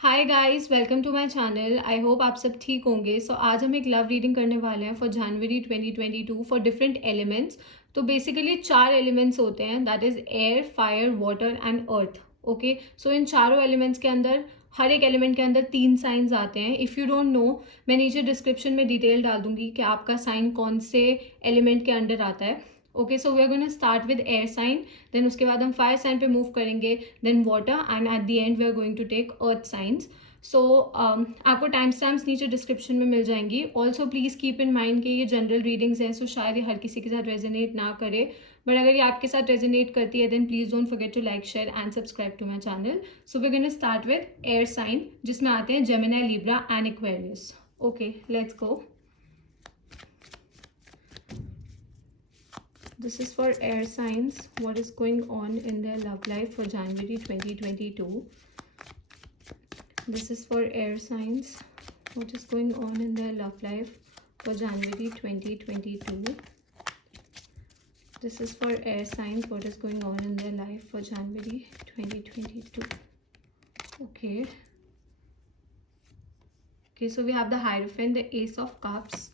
Hi guys, welcome to my channel. I hope आप सब ठीक होंगे। आज हम एक लव रीडिंग करने वाले हैं for January 2022 for different elements. तो बेसिकली 4 एलिमेंट्स होते हैं, that is air, fire, water and earth. Okay, so इन चारों एलिमेंट्स के अंदर हर एक एलिमेंट के अंदर 3 साइंस आते हैं। इफ़ यू डोंट नो, मैं नीचे डिस्क्रिप्शन में डिटेल डाल दूंगी कि आपका साइन कौन से एलिमेंट के अंडर आता है। Okay, so we are gonna start with air sign, then उसके बाद हम फायर साइन पे मूव करेंगे, then water and at the end we are going to take earth signs. So आपको टाइम स्टैम्प्स नीचे डिस्क्रिप्शन में मिल जाएंगी। Also please keep in mind कि ये जनरल रीडिंग्स हैं, सो शायद ये हर किसी के साथ रेजोनेट ना करे, बट अगर ये आपके साथ रेजोनेट करती है then please don't forget to like, share and subscribe to my channel. So we gonna start with air sign, जिसमें आते हैं Gemini, Libra and Aquarius. Okay, let's go. This is for air signs. What is going on in their love life for January 2022? This is for air signs. What is going on in their love life for January 2022? This is for air signs. What is going on in their life for January 2022? Okay. Okay, so we have the Hierophant, the Ace of Cups,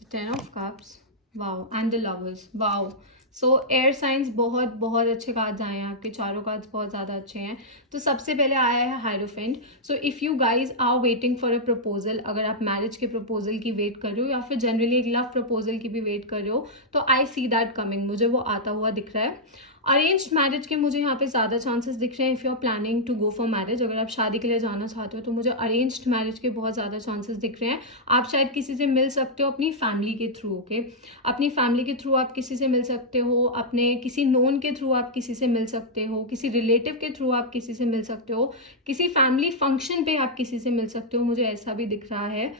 the Ten of Cups, wow, and the lovers. Wow, so air science बहुत बहुत अच्छे cards आए हैं आपके, चारों cards बहुत ज़्यादा अच्छे हैं। तो सबसे पहले आया है hierophant. So if you guys are waiting for a proposal, अगर आप मैरिज के प्रपोजल की वेट कर रहे हो या फिर जनरली एक लव प्रपोजल की भी वेट कर रहे हो, तो आई सी दैट कमिंग, मुझे वो आता हुआ दिख रहा है। अरेंज्ड मैरिज के मुझे यहाँ पे ज़्यादा चांसेस दिख रहे हैं। If you are planning to go for marriage, अगर आप शादी के लिए जाना चाहते हो तो मुझे अरेंज्ड मैरिज के बहुत ज़्यादा चांसेस दिख रहे हैं। आप शायद किसी से मिल सकते हो अपनी फैमिली के थ्रू। ओके, अपनी फैमिली के थ्रू आप किसी से मिल सकते हो, अपने किसी नोन के थ्रू आप किसी से मिल सकते हो, किसी रिलेटिव के थ्रू आप किसी से मिल सकते हो, किसी फैमिली फंक्शन पे आप किसी से मिल सकते हो, मुझे ऐसा भी दिख रहा है।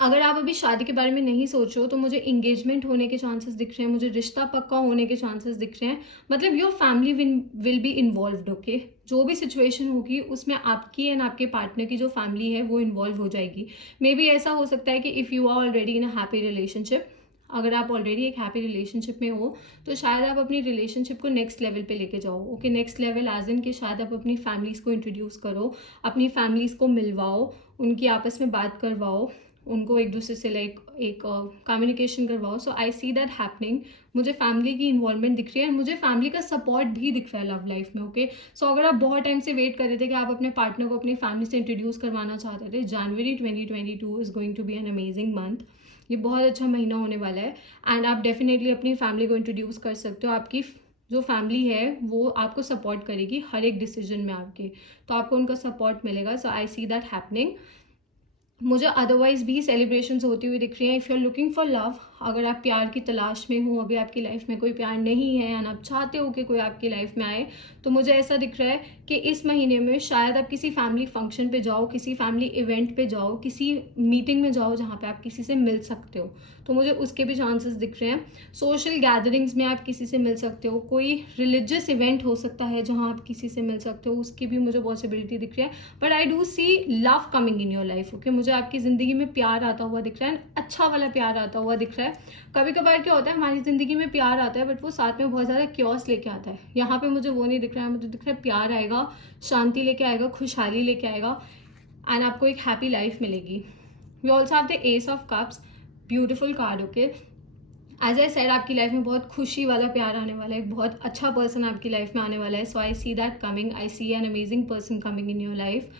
अगर आप अभी शादी के बारे में नहीं सोचो तो मुझे इंगेजमेंट होने के चांसेस दिख रहे हैं, मुझे रिश्ता पक्का होने के चांसेस दिख रहे हैं। मतलब your family will be involved. Okay, जो भी सिचुएशन होगी उसमें आपकी एंड आपके पार्टनर की जो फैमिली है वो इन्वॉल्व हो जाएगी। मे बी ऐसा हो सकता है कि if you are already in a happy relationship, अगर आप ऑलरेडी एक हैप्पी रिलेशनशिप में हो तो शायद आप अपनी रिलेशनशिप को नेक्स्ट लेवल पे लेके जाओ। Okay, next level as in कि शायद आप अपनी फैमिलीज़ को इंट्रोड्यूस करो, अपनी फैमिलीज़ को मिलवाओ, उनकी आपस में बात करवाओ, उनको एक दूसरे से लाइक एक कम्युनिकेशन करवाओ। सो आई सी दैट हैपनिंग। मुझे फैमिली की इन्वॉल्वमेंट दिख रही है, मुझे फैमिली का सपोर्ट भी दिख रहा है लव लाइफ में। ओके, सो अगर आप बहुत टाइम से वेट कर रहे थे कि आप अपने पार्टनर को अपनी फैमिली से इंट्रोड्यूस करवाना चाहते थे, January 2022 is going to be an amazing month. ये बहुत अच्छा महीना होने वाला है एंड आप डेफिनेटली अपनी फैमिली को इंट्रोड्यूस कर सकते हो। आपकी जो फैमिली है वो आपको सपोर्ट करेगी हर एक डिसीजन में आपके, तो आपको उनका सपोर्ट मिलेगा। So I see that happening. मुझे अदरवाइज भी सेलिब्रेशंस होती हुई दिख रही हैं। If you are looking for love, अगर आप प्यार की तलाश में हो, अभी आपकी लाइफ में कोई प्यार नहीं है एंड आप चाहते हो कि कोई आपकी लाइफ में आए, तो मुझे ऐसा दिख रहा है कि इस महीने में शायद आप किसी फैमिली फंक्शन पे जाओ, किसी फैमिली इवेंट पे जाओ, किसी मीटिंग में जाओ जहाँ पे आप किसी से मिल सकते हो, तो मुझे उसके भी चांसेस दिख रहे हैं। सोशल गैदरिंग्स में आप किसी से मिल सकते हो, कोई रिलीजियस इवेंट हो सकता है जहाँ आप किसी से मिल सकते हो, उसकी भी मुझे पॉसिबिलिटी दिख रही है। But I do see love coming in your life. Okay, मुझे आपकी ज़िंदगी में प्यार आता हुआ दिख रहा है, अच्छा वाला प्यार आता हुआ दिख रहा है। कभी कभार क्या होता है, हमारी ज़िंदगी में प्यार आता है बट वो साथ में बहुत ज़्यादा क्योस लेके आता है। यहाँ पे मुझे वो नहीं दिख रहा है, मुझे दिख रहा है प्यार आएगा, शांति लेके आएगा, खुशहाली लेके आएगा एंड आपको एक हैप्पी लाइफ मिलेगी। We also have the ace of cups, beautiful card. Okay, as I said, आपकी लाइफ में बहुत खुशी वाला प्यार आने वाला है, एक बहुत अच्छा पर्सन आपकी लाइफ में आने वाला है। So I see that coming, I see an amazing person coming in your life.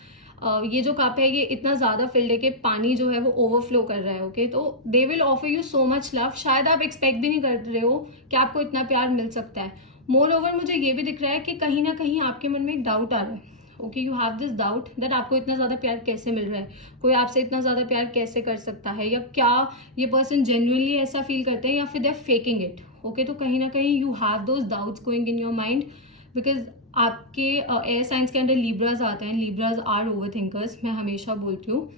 ये जो कप है ये इतना ज़्यादा फिल्ड है कि पानी जो है वो ओवरफ्लो कर रहा है। ओके, तो they will offer you so much love, शायद आप एक्सपेक्ट भी नहीं कर रहे हो कि आपको इतना प्यार मिल सकता है। मोर ओवर मुझे ये भी दिख रहा है कि कहीं ना कहीं आपके मन में एक डाउट आ रहा है। Okay, you have this doubt that आपको इतना ज़्यादा प्यार कैसे मिल रहा है, कोई आपसे इतना ज़्यादा प्यार कैसे कर सकता है, या क्या ये पर्सन जेन्युइनली ऐसा फील करते हैं या फिर they are faking it. Okay, तो कहीं ना कहीं you have those doubts going in your mind, because आपके एयर साइंस के अंदर लिब्राज आते हैं। लिब्राज आर ओवर थिंकर्स, मैं हमेशा बोलती हूँ।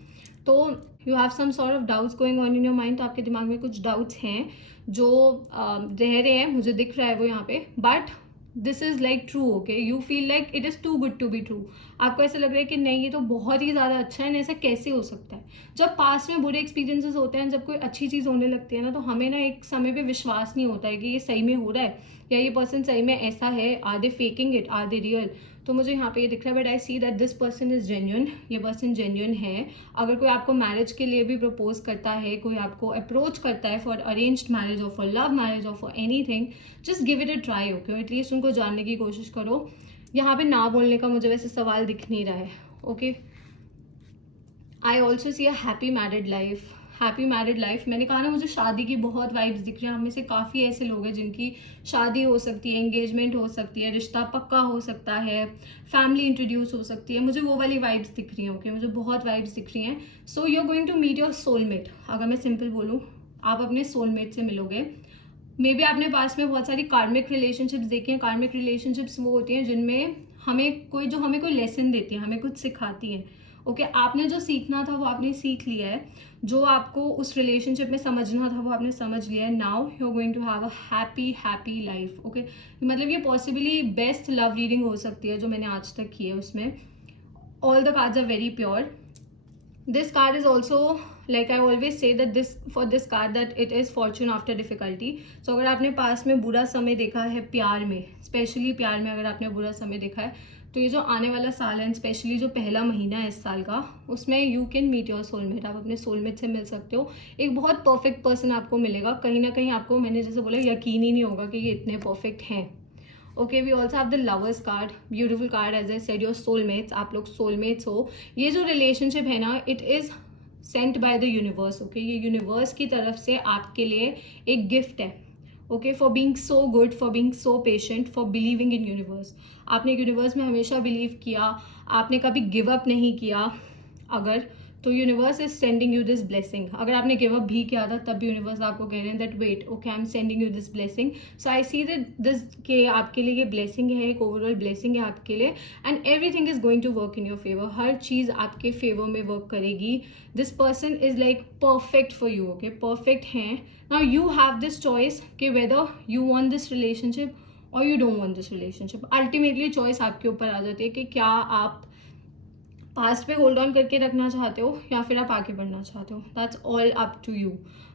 तो you have some sort of doubts going on in your mind, तो आपके दिमाग में कुछ डाउट्स हैं जो रह रहे हैं, मुझे दिख रहा है वो यहाँ पे। But this is like true. Okay, you feel like it is too good to be true. आपको ऐसा लग रहा है कि नहीं, ये तो बहुत ही ज़्यादा अच्छा है, ऐसा कैसे हो सकता है। जब पास में बुरे एक्सपीरियंसेस होते हैं, जब कोई अच्छी चीज़ होने लगती है ना, तो हमें ना एक समय पे विश्वास नहीं होता है कि ये सही में हो रहा है या ये पर्सन सही में ऐसा है, are they faking it, are they real. तो मुझे यहाँ पे ये दिख रहा है, but I see that this person is genuine, ये पर्सन जेन्युइन है। अगर कोई आपको मैरिज के लिए भी प्रपोज करता है, कोई आपको अप्रोच करता है फॉर अरेंज्ड मैरिज और फॉर लव मैरिज और for any thing, just give it a try, okay. At least उनको जानने की कोशिश करो। यहाँ पे ना बोलने का मुझे वैसे सवाल दिख नहीं रहा है, okay. I also C a happy married life, happy married life. मैंने कहा ना, मुझे शादी की बहुत वाइब्स दिख रही हैं। हम में से काफ़ी ऐसे लोग हैं जिनकी शादी हो सकती है, एंगेजमेंट हो सकती है, रिश्ता पक्का हो सकता है, फैमिली इंट्रोड्यूस हो सकती है। मुझे वो वाली वाइब्स दिख रही हैं, ओके। मुझे बहुत वाइब्स दिख रही हैं। So you are going to meet your soulmate. अगर मैं सिंपल बोलूँ, आप अपने सोलमेट से मिलोगे। मे बी आपने पास में बहुत सारी कार्मिक रिलेशनशिप्स देखी हैं। कार्मिक रिलेशनशिप्स वो होती हैं जिनमें हमें कोई लेसन देती है, हमें कुछ सिखाती है, ओके। आपने जो सीखना था वो आपने सीख लिया है, जो आपको उस रिलेशनशिप में समझना था वो आपने समझ लिया है। Now you are going to have a happy life, okay. मतलब ये पॉसिबली बेस्ट लव रीडिंग हो सकती है जो मैंने आज तक की है। उसमें all the cards are very pure. This card is also, like I always say that this card that it is fortune after difficulty. So अगर आपने पास में बुरा समय देखा है प्यार में, स्पेशली प्यार में अगर आपने बुरा समय देखा है, तो ये जो आने वाला साल है, स्पेशली जो पहला महीना है इस साल का, उसमें you can meet your soulmate. आप अपने सोलमेट से मिल सकते हो। एक बहुत परफेक्ट पर्सन आपको मिलेगा। कहीं ना कहीं आपको, मैंने जैसे बोला, यकीन ही नहीं होगा कि ये इतने परफेक्ट हैं, okay. We also have the lovers card, beautiful card. As I said, your soulmates, आप लोग सोलमेट्स हो। ये जो रिलेशनशिप है ना, it is sent by the universe, okay. ये यूनिवर्स की तरफ से आपके लिए एक गिफ्ट है, okay. For being so good, for being so patient, for believing in universe. आपने यूनिवर्स में हमेशा बिलीव किया, आपने कभी गिव अप नहीं किया। अगर तो universe is sending you this blessing. अगर आपने गिव अप भी किया था, तब भी यूनिवर्स आपको कह रहे हैं that wait, okay, I am sending you this blessing. So I see that this, के आपके लिए ये ब्लेसिंग है, एक ओवरऑल ब्लेसिंग है आपके लिए। And everything is going to work in your favour. हर चीज़ आपके फेवर में वर्क करेगी। This person is like perfect for you, okay. Perfect हैं। Now you have this choice कि whether you want this relationship और you don't want this relationship. Ultimately choice आपके ऊपर आ जाती है कि क्या आप पास्ट पे होल्ड ऑन करके रखना चाहते हो या फिर आप आगे बढ़ना चाहते हो। That's all up to you.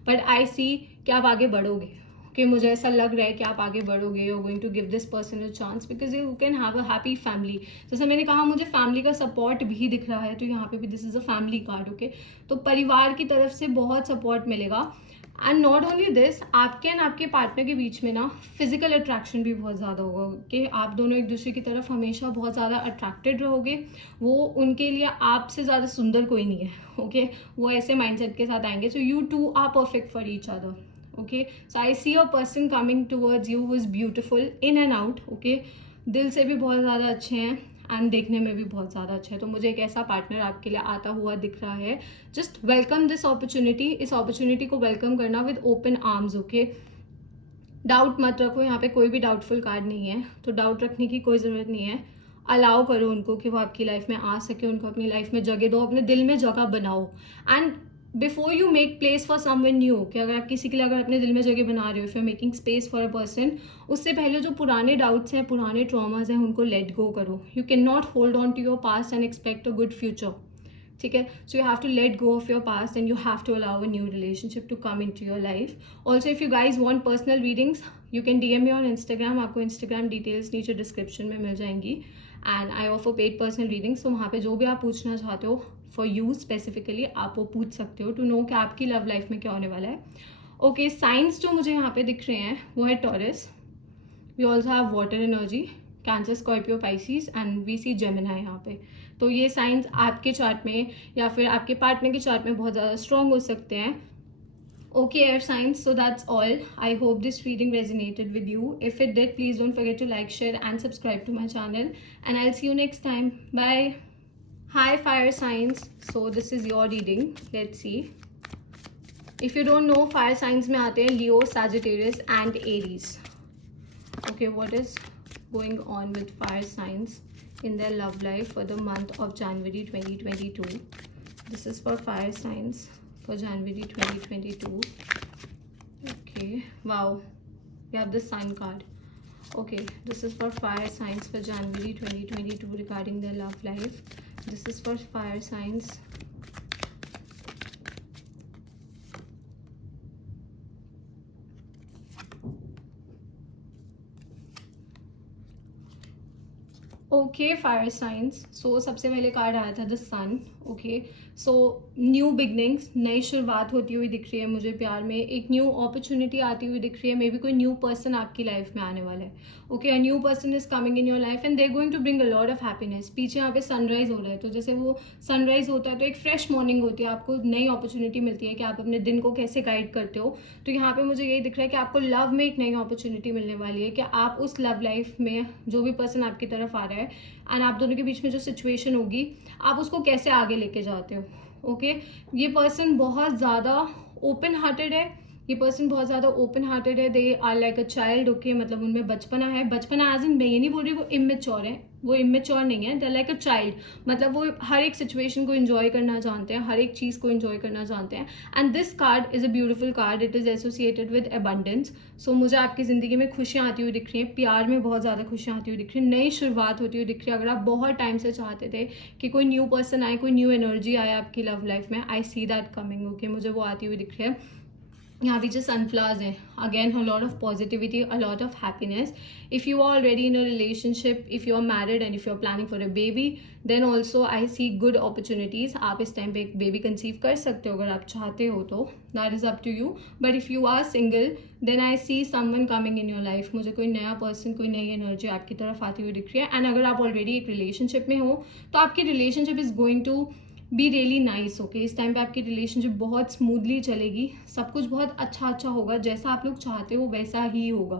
But I see कि आप आगे बढ़ोगे, कि मुझे ऐसा लग रहा है कि आप आगे बढ़ोगे। You are going to give this person a chance because you can have a happy family. जैसे मैंने कहा, मुझे फैमिली का सपोर्ट भी दिख रहा है, तो यहाँ पे भी this is a family card, okay. तो परिवार की तरफ से बहुत सपोर्ट मिलेगा। एंड नॉट ओनली दिस, आपके एंड आपके पार्टनर के बीच में ना फिजिकल अट्रैक्शन भी बहुत ज़्यादा होगा, कि आप दोनों एक दूसरे की तरफ हमेशा बहुत ज़्यादा अट्रैक्टेड रहोगे। वो, उनके लिए आपसे ज़्यादा सुंदर कोई नहीं है, ओके। वो ऐसे माइंडसेट के साथ आएंगे। So you two are perfect for each other, okay. So I see a person coming towards you who is beautiful in and out, okay. दिल से भी बहुत ज़्यादा अच्छे हैं एंड देखने में भी बहुत ज़्यादा अच्छा है। तो मुझे एक ऐसा पार्टनर आपके लिए आता हुआ दिख रहा है। Just welcome this opportunity. इस अपॉर्चुनिटी को वेलकम करना with open arms, okay. Doubt मत रखो, यहाँ पे कोई भी डाउटफुल कार्ड नहीं है, तो डाउट रखने की कोई ज़रूरत नहीं है। अलाउ करो उनको कि वो आपकी लाइफ में आ सके, उनको अपनी लाइफ में जगह दो, अपने दिल में जगह बनाओ। And before you make place for someone new, कि अगर आप किसी के लिए अगर अपने दिल में जगह बना रहे हो, if you making space for a person, उससे पहले जो पुराने डाउट्स हैं, पुराने ट्रॉमाज हैं, उनको लेट गो करो। You can not hold on to your past and expect a good future, ठीक है। So you have to let go of your past and you have to allow a new relationship to come in to your life. Also if you guys want personal readings, you can DM me on Instagram. आपको Instagram details नीचे description में मिल जाएंगी। And I offer paid personal readings, तो वहाँ पे जो भी आप पूछना चाहते हो फॉर यू स्पेसिफिकली, आप वो पूछ सकते हो टू नो कि आपकी लव लाइफ में क्या होने वाला है, ओके। साइंस जो मुझे यहाँ पे दिख रहे हैं वो है Taurus. We also have water energy, Cancer, Scorpio, Pisces and we see Gemini यहाँ पे। तो ये साइंस आपके चार्ट में या फिर आपके पार्टनर के चार्ट में बहुत ज़्यादा स्ट्रॉन्ग हो सकते हैं, okay, air signs. So that's all. I hope this reading resonated with you. If it did, please don't forget to like, share and subscribe to my channel, and I'll see you next time. Bye. Hi fire signs. So this is your reading. Let's see. If you don't know, fire signs में आते हैं Leo, Sagittarius and Aries. Okay, what is going on with fire signs in their love life for the month of January 2022? This is for fire signs for January 2022. Okay, wow, we have the sun card. Okay, this is for fire signs for January 2022 regarding their love life. This is for fire signs. Okay. Okay fire signs, so सबसे पहले card आया था the sun. Okay, so new beginnings, नई शुरुआत होती हुई दिख रही है मुझे प्यार में. एक न्यू अपॉर्चुनिटी आती हुई दिख रही है. मे बी कोई न्यू पर्सन आपकी लाइफ में आने वाला है. Okay, a new person is coming in your life and they going to bring a lot of happiness. पीछे यहाँ पे सनराइज हो रहा है, तो जैसे वो सनराइज होता है तो एक फ्रेश मॉर्निंग होती है, आपको नई अपॉर्चुनिटी मिलती है कि आप अपने दिन को कैसे गाइड करते हो. तो यहाँ पे मुझे यही दिख रहा है कि आपको लव में एक नई अपॉर्चुनिटी मिलने वाली है, कि आप उस लव लाइफ में जो भी पर्सन आपकी तरफ आ रहा है एंड आप दोनों के बीच में जो सिचुएशन होगी, आप उसको कैसे आगे लेके जाते हो. ओके, ये पर्सन बहुत ज़्यादा ओपन हार्टेड है. ये पर्सन बहुत ज़्यादा ओपन हार्टेड है. They are like a child. Okay, मतलब उनमें बचपना है. बचपना एज इन मैं ये नहीं बोल रही वो इमेच्योर है, वो इमेच्योर नहीं है. दे लाइक अ चाइल्ड, मतलब वो हर एक सिचुएशन को एंजॉय करना जानते हैं, हर एक चीज़ को एंजॉय करना जानते हैं. And this card is a beautiful card. It is associated with abundance. So मुझे आपकी ज़िंदगी में खुशियाँ आती हुई दिख रही हैं, प्यार में बहुत ज़्यादा खुशियाँ आती हुई दिख रही हैं, नई शुरुआत होती हुई दिख रही है. अगर आप बहुत टाइम से चाहते थे कि कोई न्यू पर्सन आए, कोई न्यू एनर्जी आए आपकी लव लाइफ में, आई सी दैट कमिंग. ओके, मुझे वो आती हुई दिख रही है. यहाँ पीछे सनफ्लावर्स हैं. Again a lot of positivity, a lot of happiness. If you are already in a relationship, if you are married and if you are planning for a baby, then also I see good opportunities. आप इस time पे एक baby conceive कर सकते हो अगर आप चाहते हो तो. That is up to you. But if you are single, then I see someone coming in your life. मुझे कोई नया पर्सन, कोई नई एनर्जी आपकी तरफ आती हुई दिख रही है. एंड अगर आप ऑलरेडी एक रिलेशनशिप में हो, तो आपकी relationship is going to be really nice. Okay, इस टाइम पे आपकी रिलेशनशिप बहुत स्मूथली चलेगी. सब कुछ बहुत अच्छा होगा, जैसा आप लोग चाहते हो वैसा ही होगा.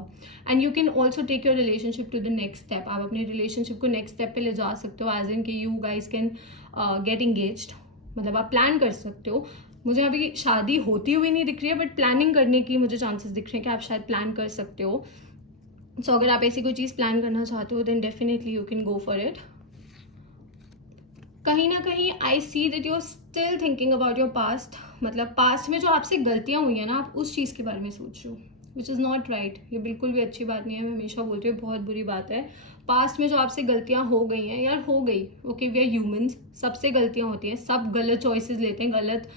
And you can also take your relationship to the next step. आप अपने रिलेशनशिप को नेक्स्ट स्टेप पे ले जा सकते हो, एज इन कि you guys can get engaged. मतलब आप प्लान कर सकते हो. मुझे अभी शादी होती हुई नहीं दिख रही है, बट प्लानिंग करने की मुझे चांसेस दिख रहे हैं कि आप शायद प्लान कर सकते हो. सो अगर आप ऐसी कोई चीज़ प्लान करना चाहते हो, then definitely you can go for it. कहीं ना कहीं I see that you are still thinking about your past. मतलब पास्ट में जो आपसे गलतियां हुई हैं ना, आप उस चीज़ के बारे में सोच रहे हो, विच इज़ नॉट राइट. ये बिल्कुल भी अच्छी बात नहीं है. मैं हमेशा बोलती हूँ बहुत बुरी बात है. पास्ट में जो आपसे गलतियां हो गई हैं यार, हो गई. ओके, वी आर ह्यूमंस, सबसे गलतियां होती हैं, सब गलत चॉइसेस लेते हैं, गलत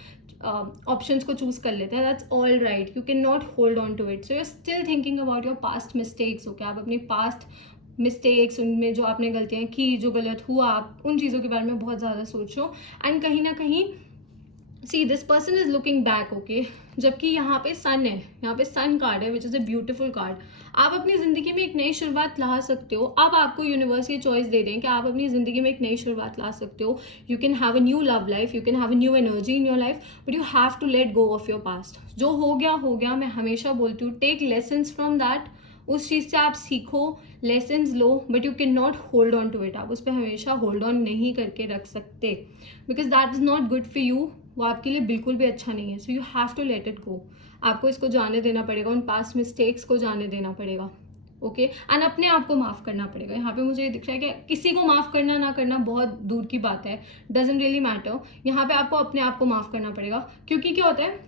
ऑप्शंस को चूज कर लेते हैं. That's all right. You can not hold on to it. So you are still thinking about your past mistakes. Okay, आप अपनी पास्ट मिस्टेक्स, उनमें जो आपने गलतियाँ की, जो गलत हुआ, आप उन चीज़ों के बारे में बहुत ज़्यादा सोचो. एंड कहीं ना कहीं see this person is looking back. Okay, जबकि यहाँ पे सन है, यहाँ पे सन कार्ड है, which is a beautiful card. आप अपनी ज़िंदगी में एक नई शुरुआत ला सकते हो. अब आपको यूनिवर्स ये चॉइस दे रहे हैं कि आप अपनी ज़िंदगी में एक नई शुरुआत ला सकते हो. You can have a new love life, you can have a new energy in your life, but you have to let go of your past. जो हो गया. मैं हमेशा बोलती हूँ, टेक लेसन्स फ्रॉम दैट. उस चीज़ से आप सीखो, लेसन्स लो, but you can not hold on to it. आप उस पर हमेशा होल्ड ऑन नहीं करके रख सकते, because that is not good for you. वो आपके लिए बिल्कुल भी अच्छा नहीं है. So you have to let it go. आपको इसको जाने देना पड़ेगा, उन पास्ट मिस्टेक्स को जाने देना पड़ेगा. ओके, एंड अपने आप को माफ़ करना पड़ेगा. यहाँ पे मुझे ये दिख रहा है कि किसी को माफ़ करना ना करना बहुत दूर की बात है, डजंट रियली मैटर. यहाँ पे आपको अपने आप को माफ़ करना पड़ेगा. क्योंकि क्या होता है,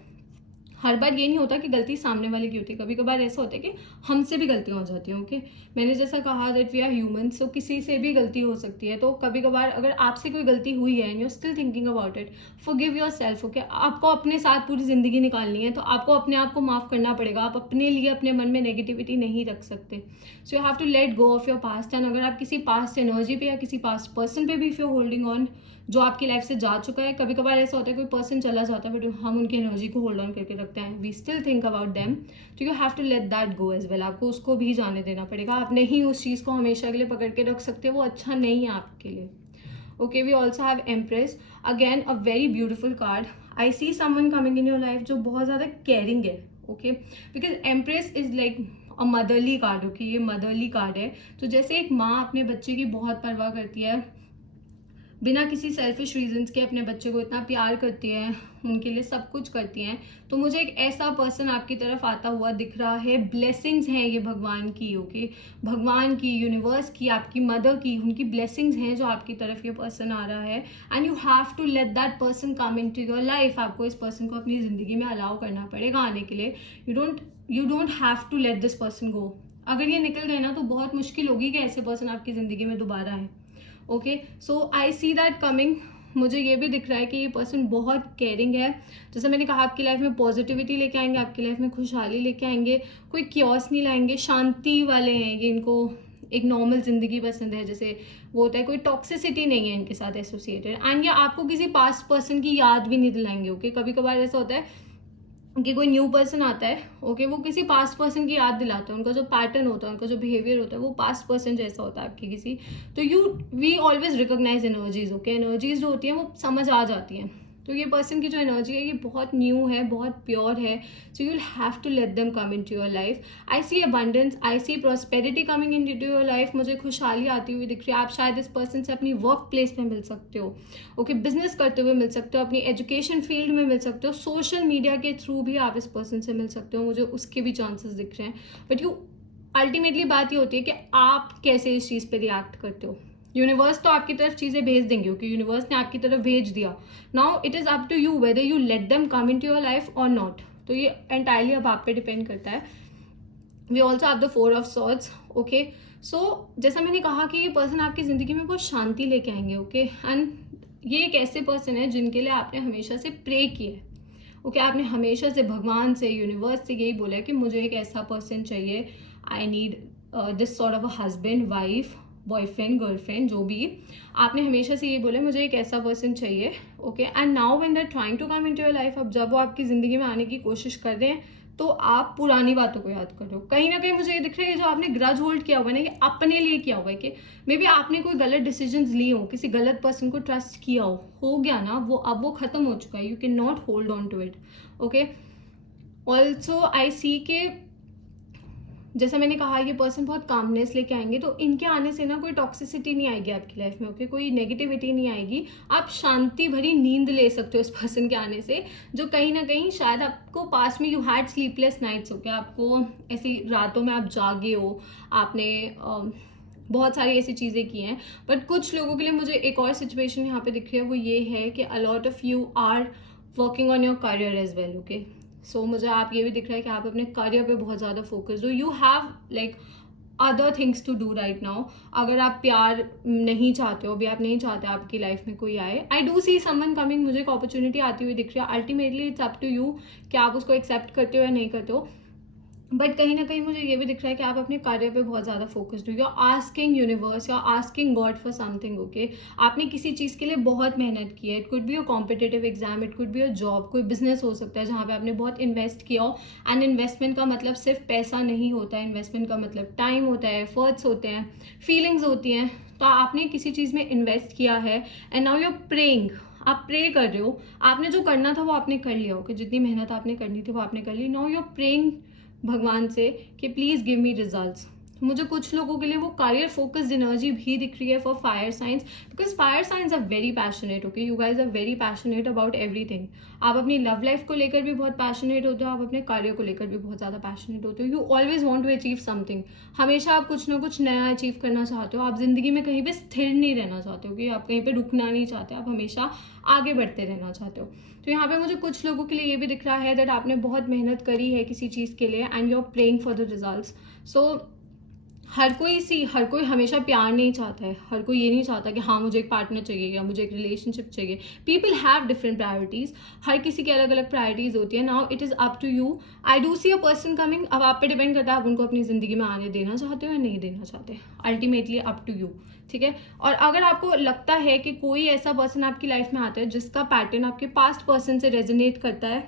हर बार ये नहीं होता कि गलती सामने वाले की होती है. कभी कभार ऐसा होता है कि हमसे भी गलतियां हो जाती हैं. ओके, मैंने जैसा कहा दैट वी आर ह्यूमंस, सो किसी से भी गलती हो सकती है. तो कभी कभार अगर आपसे कोई गलती हुई है and you are still thinking about it, forgive yourself. Okay, आपको अपने साथ पूरी जिंदगी निकालनी है, तो आपको अपने आप को माफ़ करना पड़ेगा. आप अपने लिए अपने मन में नेगेटिविटी नहीं रख सकते. So you have to let go of your past. And अगर आप किसी पास्ट एनर्जी पे या किसी पास्ट पर्सन पे भी इफ यू होल्डिंग ऑन, जो आपकी लाइफ से जा चुका है, कभी कभार ऐसा होता है कोई पर्सन चला जाता है, बट हम उनकी एनर्जी को होल्ड ऑन करके रखते हैं, we still think about them. तो you have to let that go as well. आपको उसको भी जाने देना पड़ेगा. आप नहीं उस चीज़ को हमेशा के लिए पकड़ के रख सकते, वो अच्छा नहीं है आपके लिए. Okay, we also have empress. Again a very beautiful card. I see someone coming in your life जो बहुत ज़्यादा केयरिंग है. Okay, because empress is like a motherly card. Okay, ये मदरली कार्ड है. तो जैसे एक माँ अपने बच्चे की बहुत परवाह करती है, बिना किसी सेल्फिश रीजंस के अपने बच्चे को इतना प्यार करती है, उनके लिए सब कुछ करती हैं, तो मुझे एक ऐसा पर्सन आपकी तरफ आता हुआ दिख रहा है. ब्लेसिंग्स हैं ये भगवान की. ओके, भगवान की, यूनिवर्स की, आपकी मदर की, उनकी ब्लेसिंग्स हैं जो आपकी तरफ ये पर्सन आ रहा है. And you have to let that person come in to your life. आपको इस पर्सन को अपनी ज़िंदगी में अलाउ करना पड़ेगा आने के लिए. You don't have to let this person go. अगर ये निकल गए ना, तो बहुत मुश्किल होगी कि ऐसे पर्सन आपकी ज़िंदगी में दोबारा आए. Okay, so I see that coming. मुझे ये भी दिख रहा है कि ये पर्सन बहुत केयरिंग है. जैसे मैंने कहा, आपकी लाइफ में पॉजिटिविटी लेके आएंगे, आपकी लाइफ में खुशहाली लेके आएंगे, कोई क्योस नहीं लाएंगे, शांति वाले हैं ये. इनको एक नॉर्मल ज़िंदगी पसंद है, जैसे वो होता है, कोई टॉक्सिसिटी नहीं है इनके साथ एसोसिएटेड, एंड ये आपको किसी पास्ट पर्सन की याद भी नहीं दिलाएंगे। ओके, कभी कभार ऐसा होता है कि कोई न्यू पर्सन आता है, ओके, वो किसी पास्ट पर्सन की याद दिलाता है, उनका जो पैटर्न होता है, उनका जो बिहेवियर होता है वो पास्ट पर्सन जैसा होता है आपके किसी, तो we always recognise energies. Okay, energies जो होती हैं वो समझ आ जाती हैं। तो ये पर्सन की जो एनर्जी है ये बहुत न्यू है, बहुत प्योर है, so you will have to let them come in to your life. I see abundance, I see prosperity coming in to your life, मुझे खुशहाली आती हुई दिख रही है। आप शायद इस पर्सन से अपनी वर्क प्लेस में मिल सकते हो, ओके, बिजनेस करते हुए मिल सकते हो, अपनी एजुकेशन फील्ड में मिल सकते हो, सोशल मीडिया के थ्रू भी आप इस पर्सन से मिल सकते हो, मुझे उसके भी चांसेस दिख रहे हैं। बट यू अल्टीमेटली बात ये होती है कि आप कैसे इस चीज़ पे रिएक्ट करते हो। यूनिवर्स तो आपकी तरफ चीज़ें भेज देंगे, क्योंकि यूनिवर्स ने आपकी तरफ भेज दिया। Now it is up to you whether you let them come in to your life और नॉट। तो ये एंटायरली अब आप पे डिपेंड करता है। We also have the 4 of swords. Okay, so जैसा मैंने कहा कि ये पर्सन आपकी ज़िंदगी में बहुत शांति लेके आएंगे। ओके, एंड ये एक ऐसे पर्सन है जिनके लिए आपने हमेशा से प्रे किया है। ओके, आपने हमेशा से भगवान से, यूनिवर्स से यही बोला है कि मुझे एक ऐसा पर्सन चाहिए, I need this sort of a husband, wife, boyfriend, girlfriend, जो भी। आपने हमेशा से ये बोला मुझे एक ऐसा पर्सन चाहिए। Okay, and now when they are trying to come into your life, अब जब वो आपकी ज़िंदगी में आने की कोशिश कर रहे हैं तो आप पुरानी बातों को याद कर रहे हो। कहीं ना कहीं मुझे ये दिख रहा है जो आपने ग्रज होल्ड किया हुआ है ना, ये अपने लिए किया हुआ है कि मे बी आपने कोई गलत डिसीजंस लिए हो, किसी गलत पर्सन को ट्रस्ट किया हो गया ना वो, अब वो खत्म हो चुका है। You can not hold on to it. Okay, also I see के जैसा मैंने कहा ये पर्सन बहुत कामनेस लेके आएंगे, तो इनके आने से ना कोई टॉक्सिसिटी नहीं आएगी आपकी लाइफ में। ओके, कोई नेगेटिविटी नहीं आएगी, आप शांति भरी नींद ले सकते हो इस पर्सन के आने से, जो कहीं ना कहीं शायद आपको पास में you had sleepless nights. Okay, आपको ऐसी रातों में आप जागे हो, आपने बहुत सारी ऐसी चीज़ें की हैं। बट कुछ लोगों के लिए मुझे एक और सिचुएशन यहाँ पे दिख रही है, वो ये है कि a lot of you are working on your career as well. Okay, so मुझे आप ये भी दिख रहा है कि आप अपने करियर पे बहुत ज़्यादा फोकस हो, you have like other things to do right now. अगर आप प्यार नहीं चाहते हो, अभी आप नहीं चाहते आपकी लाइफ में कोई आए, I do see someone coming, मुझे एक अपॉर्चुनिटी आती हुई दिख रही है। Ultimately it's up to you कि आप उसको एक्सेप्ट करते हो या नहीं करते हो। बट कहीं ना कहीं मुझे ये भी दिख रहा है कि आप अपने कार्य पे बहुत ज़्यादा फोकस्ड हो, you are asking universe, you are asking God for something. Okay, आपने किसी चीज़ के लिए बहुत मेहनत की है। It could be a competitive exam, it could be a job, कोई बिजनेस हो सकता है जहाँ पे आपने बहुत इन्वेस्ट किया हो। एंड इन्वेस्टमेंट का मतलब सिर्फ पैसा नहीं होता है, इन्वेस्टमेंट का मतलब टाइम होता है, एफर्ट्स होते हैं, फीलिंग्स होती हैं। तो आपने किसी चीज़ में इन्वेस्ट किया है and now you are praying, आप प्रे कर रहे हो, आपने जो करना था वो आपने कर लिया। ओके, जितनी मेहनत आपने करनी थी वो आपने कर ली। नाउ यू आर प्रेइंग भगवान से कि प्लीज़ गिव मी रिजल्ट्स। मुझे कुछ लोगों के लिए वो करियर फोकस्ड एनर्जी भी दिख रही है for fire signs, because fire signs are very passionate. Okay, you guys are very passionate about everything. आप अपनी लव लाइफ को लेकर भी बहुत पैशनेट होते हो, आप अपने कार्य को लेकर भी बहुत ज़्यादा पैशनेट होते हो। You always want to achieve something, हमेशा आप कुछ ना कुछ नया अचीव करना चाहते हो। आप जिंदगी में कहीं भी स्थिर नहीं रहना चाहते हो, कि आप कहीं पर रुकना नहीं चाहते, आप हमेशा आगे बढ़ते रहना चाहते हो। तो यहाँ पे मुझे कुछ लोगों के लिए ये भी दिख रहा है दैट आपने बहुत मेहनत करी है किसी चीज़ के लिए and you are praying for the results. So हर कोई हमेशा प्यार नहीं चाहता है, हर कोई ये नहीं चाहता कि हाँ मुझे एक पार्टनर चाहिए या मुझे एक रिलेशनशिप चाहिए। पीपल हैव डिफरेंट प्रायोरिटीज़, हर किसी की अलग अलग प्रायोरिटीज़ होती है। Now it is up to you. I do see a person coming, अब आप पे डिपेंड करता है आप उनको अपनी ज़िंदगी में आने देना चाहते हो या नहीं देना चाहते, अल्टीमेटली अप टू यू। ठीक है, और अगर आपको लगता है कि कोई ऐसा पर्सन आपकी लाइफ में आता है जिसका पैटर्न आपके पास्ट पर्सन से रेजोनेट करता है,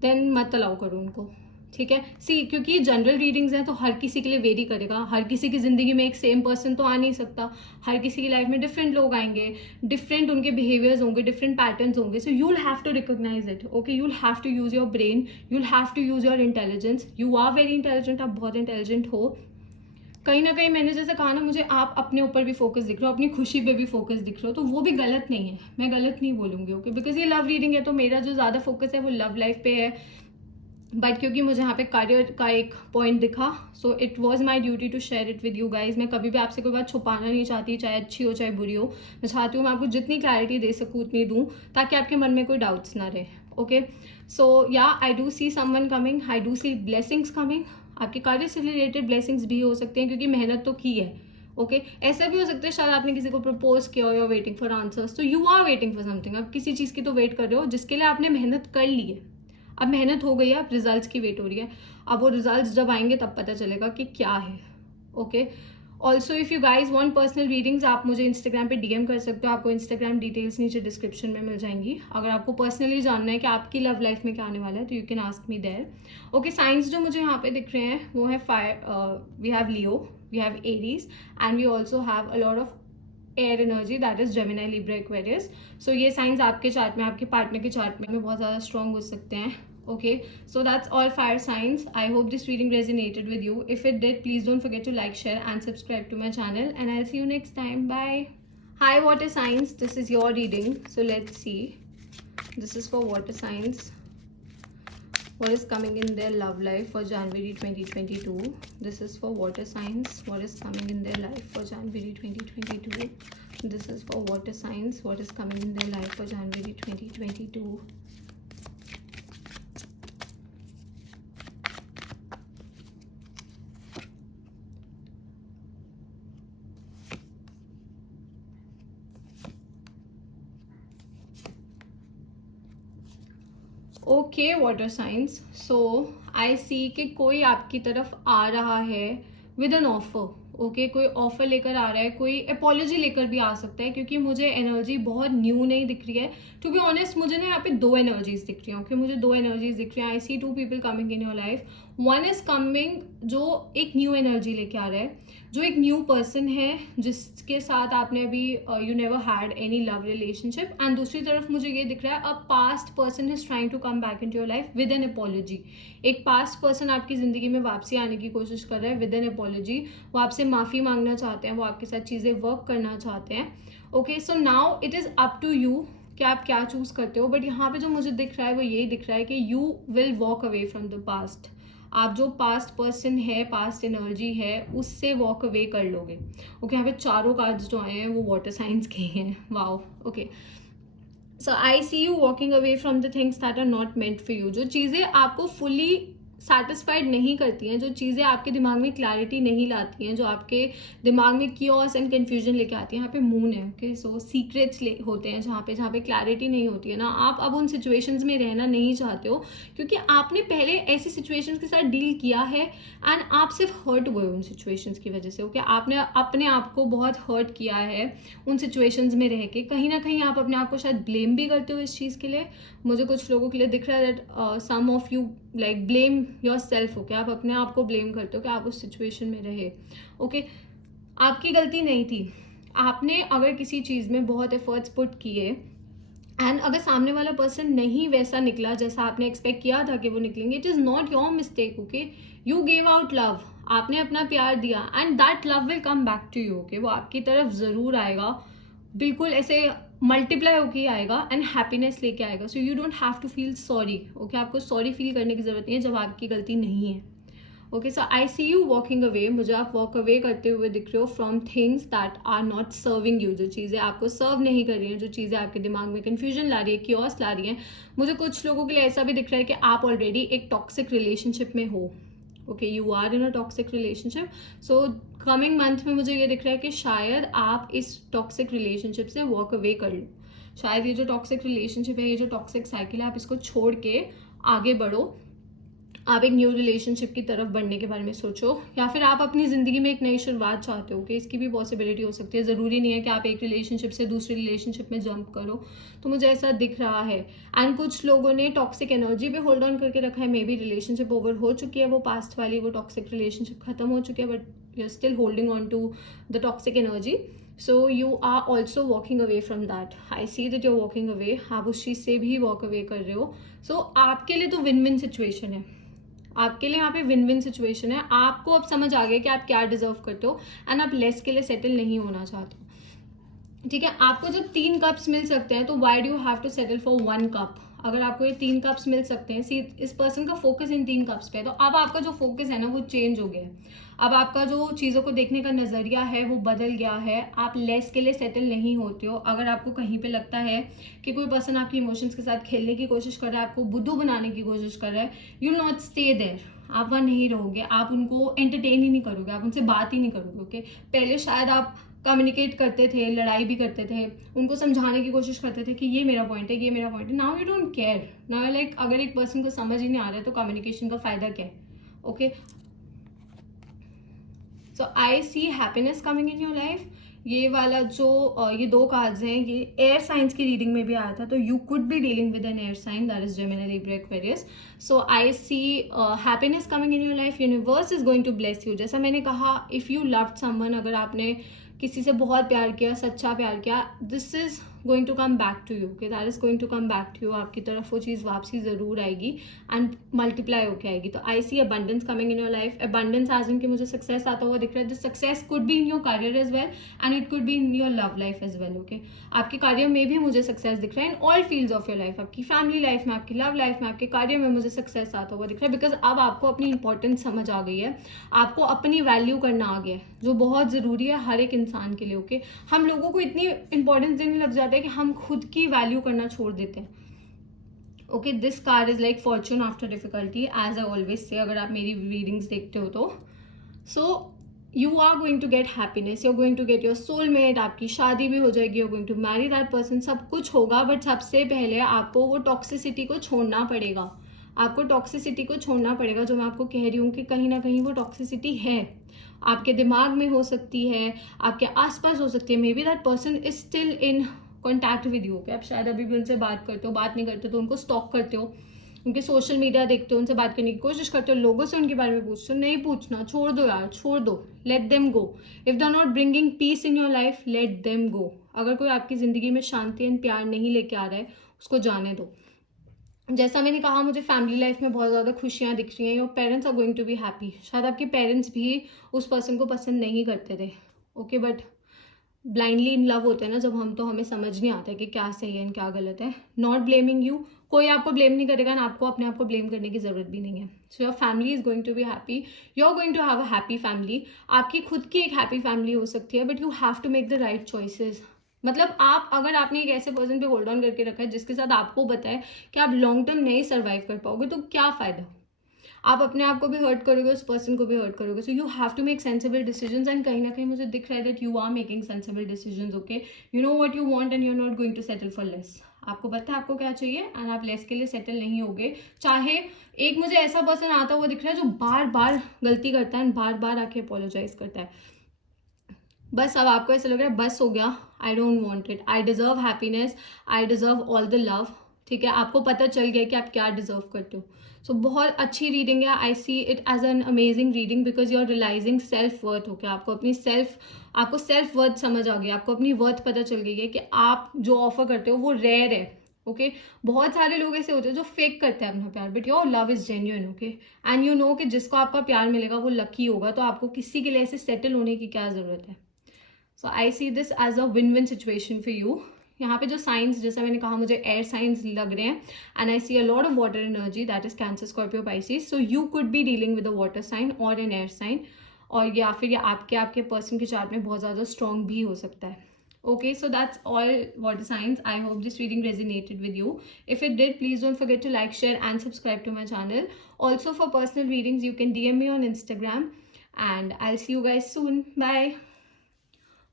देन मत अलाउ करो उनको। ठीक है, क्योंकि जनरल रीडिंग्स हैं तो हर किसी के लिए वेरी करेगा, हर किसी की ज़िंदगी में एक सेम पर्सन तो आ नहीं सकता, हर किसी की लाइफ में डिफरेंट लोग आएंगे, डिफरेंट उनके बिहेवियर्स होंगे, डिफरेंट पैटर्न्स होंगे। So you will have to recognise it. Okay, you will have to use your brain, you will have to use your intelligence. You are very intelligent, आप बहुत intelligent हो। कहीं ना कहीं मैंने जैसे कहा ना, मुझे आप अपने ऊपर भी फोकस दिख रहे हो, अपनी खुशी पे भी फोकस दिख रहे हो, तो वो भी गलत नहीं है, मैं गलत नहीं बोलूँगी। ओके, बिकॉज ये लव रीडिंग है तो मेरा जो ज़्यादा फोकस है वो लव लाइफ पे है। बट क्योंकि मुझे यहाँ पे करियर का एक पॉइंट दिखा, so it was my duty to share it with you guys. मैं कभी भी आपसे कोई बात छुपाना नहीं चाहती, चाहे अच्छी हो चाहे बुरी हो। मैं चाहती हूँ मैं आपको जितनी क्लैरिटी दे सकूँ उतनी दूँ, ताकि आपके मन में कोई डाउट्स ना रहे। Okay, so yeah I do see someone coming, I do see blessings coming. आपके कार्य से रिलेटेड ब्लेसिंग्स भी हो सकते हैं, क्योंकि मेहनत तो की है। ओके, ऐसा भी हो सकता है शायद आपने किसी को प्रपोज किया हो, या वेटिंग फॉर आंसर्स, तो you are waiting for something. आप किसी चीज़ की तो वेट कर रहे हो जिसके लिए आपने मेहनत कर ली है। अब मेहनत हो गई है, अब रिजल्ट्स की वेट हो रही है। अब वो रिजल्ट्स जब आएंगे तब पता चलेगा कि क्या है। Okay, also if you guys want personal readings, आप मुझे इंस्टाग्राम पे डीएम कर सकते हो, आपको इंस्टाग्राम डिटेल्स नीचे डिस्क्रिप्शन में मिल जाएंगी। अगर आपको पर्सनली जानना है कि आपकी लव लाइफ में क्या आने वाला है तो you can ask me there. Okay, signs जो मुझे यहाँ पे दिख रहे हैं वो है fire, we have Leo, we have Aries, and we also have a lot of air energy, that is Gemini, Libra, Aquarius. So ये साइंस आपके चार्ट में, आपके पार्टनर के चार्ट में बहुत ज़्यादा स्ट्रॉन्ग हो सकते हैं। Okay, so that's all fire signs. I hope this reading resonated with you. If it did, please don't forget to like, share and subscribe to my channel, and I'll see you next time. Bye. Hi water signs, this is your reading, so let's see. This is for water signs. What is coming in their love life for January 2022? This is for water signs. What is coming in their life for January 2022? This is for water signs. What is coming in their life for January 2022? Okay water signs, so I see कि कोई आपकी तरफ आ रहा है with an offer. Okay, कोई offer लेकर आ रहा है, कोई अपॉलॉजी लेकर भी आ सकता है, क्योंकि मुझे एनर्जी बहुत न्यू नहीं दिख रही है। टू बी ऑनेस्ट मुझे ना यहाँ पे दो एनर्जीज दिख रही हैं। ओके, मुझे दो एनर्जीज दिख रही हैं। I see two people coming in your life. One is coming जो एक न्यू एनर्जी लेके आ रहा है, जो एक न्यू पर्सन है जिसके साथ आपने अभी you never had any love relationship. And दूसरी तरफ मुझे ये दिख रहा है a past person is trying to come back into your life with an apology. एक पास्ट पर्सन आपकी ज़िंदगी में वापसी आने की कोशिश कर रहा है विद एन अपॉलॉजी। वो आपसे माफ़ी मांगना चाहते हैं, वो आपके साथ चीज़ें वर्क करना चाहते हैं। Okay, so now it is up to you कि आप क्या चूज़ करते हो। बट यहाँ पे जो मुझे दिख रहा है वो यही दिख रहा है कि you will walk away from the past. आप जो पास्ट पर्सन है, पास्ट एनर्जी है, उससे वॉक अवे कर लोगे। ओके, यहाँ पे चारों कार्ड्स जो आए हैं वो वाटर साइंस के हैं। Wow, okay, so I see you walking away from the things that are not meant for you. जो चीज़ें आपको फुली सेटिस्फाइड नहीं करती हैं, जो चीज़ें आपके दिमाग में क्लैरिटी नहीं लाती हैं, जो आपके दिमाग में कियोस एंड कन्फ्यूजन लेके आती हैं। यहाँ पे मून है। ओके, सो सीक्रेट्स होते हैं जहाँ पे क्लैरिटी नहीं होती है ना। आप अब उन सिचुएशंस में रहना नहीं चाहते हो, क्योंकि आपने पहले ऐसी सिचुएशंस के साथ डील किया है एंड आप सिर्फ हर्ट हुए उन सिचुएशंस की वजह से। ओके, आपने अपने आप को बहुत हर्ट किया है उन सिचुएशंस में रह के। कहीं ना कहीं आप अपने आप को शायद ब्लेम भी करते हो इस चीज़ के लिए। मुझे कुछ लोगों के लिए दिख रहा है that some of you like blame yourself. Okay, आप अपने आप को ब्लेम करते हो कि आप उस सिचुएशन में रहे। ओके, आपकी गलती नहीं थी। आपने अगर किसी चीज़ में बहुत एफर्ट्स पुट किए एंड अगर सामने वाला पर्सन नहीं वैसा निकला जैसा आपने एक्सपेक्ट किया था कि वो निकलेंगे, it is not your mistake. Okay, you gave out love, आपने अपना प्यार दिया and that love will come back to you. Okay, वो आपकी तरफ ज़रूर आएगा, बिल्कुल ऐसे मल्टीप्लाई होके आएगा एंड हैप्पीनेस लेके आएगा। So you don't have to feel sorry. Okay, आपको सॉरी फील करने की ज़रूरत नहीं है जब आपकी गलती नहीं है। Okay, so I see you walking away. मुझे आप वॉक अवे करते हुए दिख रहे हो from things that are not serving you. जो चीज़ें आपको सर्व नहीं कर रही हैं, जो चीज़ें आपके दिमाग में कन्फ्यूजन ला रही है, क्योस ला रही हैं। मुझे कुछ लोगों के लिए ऐसा भी दिख रहा है कि आप ऑलरेडी एक टॉक्सिक रिलेशनशिप में हो। Okay, you are in a toxic relationship. So coming month में मुझे ये दिख रहा है कि शायद आप इस टॉक्सिक रिलेशनशिप से वॉक अवे कर लो। शायद ये जो टॉक्सिक रिलेशनशिप है, ये जो टॉक्सिक साइकिल है, आप इसको छोड़ के आगे बढ़ो। आप एक न्यू रिलेशनशिप की तरफ बढ़ने के बारे में सोचो, या फिर आप अपनी ज़िंदगी में एक नई शुरुआत चाहते हो कि इसकी भी पॉसिबिलिटी हो सकती है। ज़रूरी नहीं है कि आप एक रिलेशनशिप से दूसरी रिलेशनशिप में जंप करो। तो मुझे ऐसा दिख रहा है। एंड कुछ लोगों ने टॉक्सिक एनर्जी पे होल्ड ऑन करके रखा है। मे बी रिलेशनशिप ओवर हो चुकी है, वो पास्ट वाली वो टॉक्सिक रिलेशनशिप खत्म हो चुकी है, but you are still holding on to the toxic energy. So you are also walking away from that. I see that you are walking away. आप उस चीज़ से भी वॉक अवे कर रहे हो। सो आपके लिए तो विन विन सिचुएशन है। आपके लिए यहाँ पे विन विन सिचुएशन है। आपको अब समझ आ गया कि आप क्या डिजर्व करते हो एंड आप लेस के लिए सेटल नहीं होना चाहते हो। ठीक है, आपको जब 3 कप्स मिल सकते हैं तो why do you have to settle for 1 cup. अगर आपको ये 3 कप्स मिल सकते हैं, सी इस पर्सन का फोकस इन 3 कप्स पे है, तो अब आपका जो फोकस है ना वो चेंज हो गया है। अब आपका जो चीज़ों को देखने का नज़रिया है वो बदल गया है। आप लेस के लिए सेटल नहीं होते हो। अगर आपको कहीं पे लगता है कि कोई पर्सन आपकी इमोशंस के साथ खेलने की कोशिश कर रहा है, आपको बुद्धू बनाने की कोशिश कर रहा है, you will not stay there. आप वहाँ नहीं रहोगे, आप उनको एंटरटेन ही नहीं करोगे, आप उनसे बात ही नहीं करोगे। ओके, पहले शायद आप कम्युनिकेट करते थे, लड़ाई भी करते थे, उनको समझाने की कोशिश करते थे कि ये मेरा पॉइंट है, ये मेरा पॉइंट है। Now you don't care. Now like अगर एक पर्सन को समझ ही नहीं आ रहा है तो कम्युनिकेशन का फ़ायदा क्या है। Okay, so I see happiness coming in your life. ये वाला जो ये दो कार्ड्स हैं, ये एयर साइंस की रीडिंग में भी आया था, तो you could be dealing with an air sign, that is Gemini, Libra, Aquarius. So I see happiness coming in your life, universe is going to bless you. जैसा मैंने कहा, इफ़ यू लव्ड समवन, अगर आपने किसी से बहुत प्यार किया, सच्चा प्यार किया, this is going to come back to you, कि that is going to come back to you. आपकी तरफ वो चीज़ वापसी ज़रूर आएगी एंड मल्टीप्लाई होकर आएगी। तो I see abundance coming in your life. Abundance as in कि मुझे सक्सेस आता हुआ दिख रहा है। This success could be in your career as well and it could be in your love life as well. Okay, आपके career में भी मुझे सक्सेस दिख रहा है in all fields of your life. आपकी फैमिली लाइफ में, आपकी लव लाइफ में, आपके करियर में मुझे सक्सेस आता हुआ दिख रहा है, बिकॉज अब आपको अपनी इंपॉर्टेंस समझ आ गई है, आपको अपनी वैल्यू करना आ गया है, जो बहुत ज़रूरी है हर एक इंसान के लिए। ओके, हम लोगों को इतनी इंपॉर्टेंस देने लग जाते हैं कि हम खुद की वैल्यू करना छोड़ देते हैं। Okay, this card is like fortune after difficulty, as I always say, अगर आप मेरी रीडिंग्स देखते हो तो। So you are going to get happiness, you are going to get your soulmate, आपकी शादी भी हो जाएगी, you are going to marry that person, सब कुछ होगा। बट सबसे पहले आपको वो टॉक्सिसिटी को छोड़ना पड़ेगा। आपको टॉक्सिसिटी को छोड़ना पड़ेगा, जो मैं आपको कह रही हूँ कि कहीं ना कहीं वो टॉक्सिसिटी है, आपके दिमाग में हो सकती है, आपके आसपास हो सकती है। May be that person is still in contact with you. आप शायद अभी भी उनसे बात करते हो, बात नहीं करते तो उनको स्टॉक करते हो, उनके सोशल मीडिया देखते हो, उनसे बात करने की कोशिश करते हो, लोगों से उनके बारे में पूछते हो। नहीं पूछना, छोड़ दो यार, छोड़ दो, let them go. If they are not bringing peace in your life, let them go. अगर कोई आपकी ज़िंदगी में शांति एंड प्यार नहीं लेके आ रहा है, उसको जाने दो। जैसा मैंने कहा, मुझे फैमिली लाइफ में बहुत ज़्यादा खुशियाँ दिख रही हैं। Your parents are going to be happy. शायद आपके पेरेंट्स भी उस पर्सन को पसंद नहीं करते थे, okay, but blindly in love होते हैं ना जब हम, तो हमें समझ नहीं आता कि क्या सही है एंड क्या गलत है। नॉट ब्लेमिंग यू, कोई आपको ब्लेम नहीं करेगा ना, आपको अपने आप को ब्लेम करने की जरूरत भी नहीं है। So your family is going to be happy, you are going to have a happy family. आपकी खुद की एक हैप्पी फैमिली हो सकती है, but you have to make the right choices. मतलब आप, अगर आपने एक ऐसे पर्सन पे होल्ड ऑन करके रखा है जिसके साथ आपको पता है कि आप लॉन्ग टर्म नहीं सर्वाइव कर पाओगे, तो क्या फ़ायदा। आप अपने आप को भी हर्ट करोगे, उस पर्सन को भी हर्ट करोगे। So you have to make sensible decisions, and कहीं ना कहीं मुझे दिख रहा है that you are making sensible decisions. Okay, you know what you want and you are not going to settle for less. आपको पता है आपको क्या चाहिए एंड आप लेस के लिए सेटल नहीं होगे। चाहे एक मुझे ऐसा पर्सन आता हुआ दिख रहा है जो बार बार गलती करता है एंड बार बार आके अपोलोजाइज करता है। बस अब आपको ऐसा लग रहा है बस हो गया, I don't want it, I deserve happiness, I deserve all the love. ठीक है, आपको पता चल गया कि आप क्या डिजर्व करते हो। सो बहुत अच्छी रीडिंग है। I see it as an amazing reading, because you are realising self worth. हो गया आपको अपनी आपको सेल्फ वर्थ समझ आ गया, आपको अपनी वर्थ पता चल गई है कि आप जो ऑफर करते हो वो रेयर है। ओके, बहुत सारे लोग ऐसे होते हैं जो फेक करते हैं अपना प्यार, but your love is genuine. Okay, and you know कि जिसको आपका प्यार मिलेगा वो लकी होगा, तो आपको किसी के लिए ऐसे सेटल होने की क्या जरूरत है। So I see this as a win win situation for you. यहाँ पे जो साइंस, जैसा मैंने कहा, मुझे एयर साइंस लग रहे हैं, and I see a lot of water energy, that is Cancer, Scorpio, Pisces. So you could be dealing with a water sign और एन एयर साइन, और या फिर ये आपके पर्सन के चार्ट में बहुत ज़्यादा स्ट्रॉन्ग भी हो सकता है। Okay, so that's all water signs. I hope this reading resonated with you. If it did, please don't forget to like, share and subscribe to my channel. Also, for personal readings, you can DM me on Instagram, and I'll see you guys soon. Bye.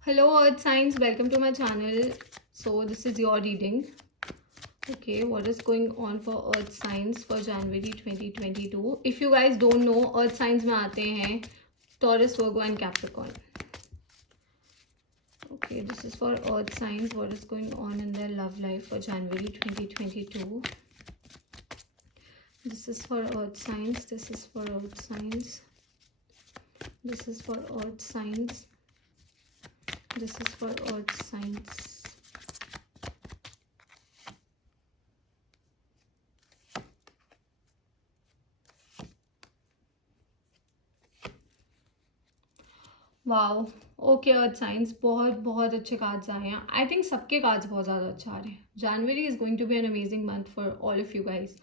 Hello earth signs, welcome to my channel. So this is your reading. Okay, what is going on for earth signs for January 2022? If you guys don't know, earth signs में आते हैं Taurus, Virgo and Capricorn. Okay, this is for earth signs. What is going on in their love life for January 2022? This is for earth signs. This is for earth signs. This is for earth signs. This is for earth signs. Wow, okay earth science, बहुत बहुत अच्छे cards आए हैं। I think सबके cards बहुत ज़्यादा अच्छे आ रहे हैं। January is going to be an amazing month for all of you guys.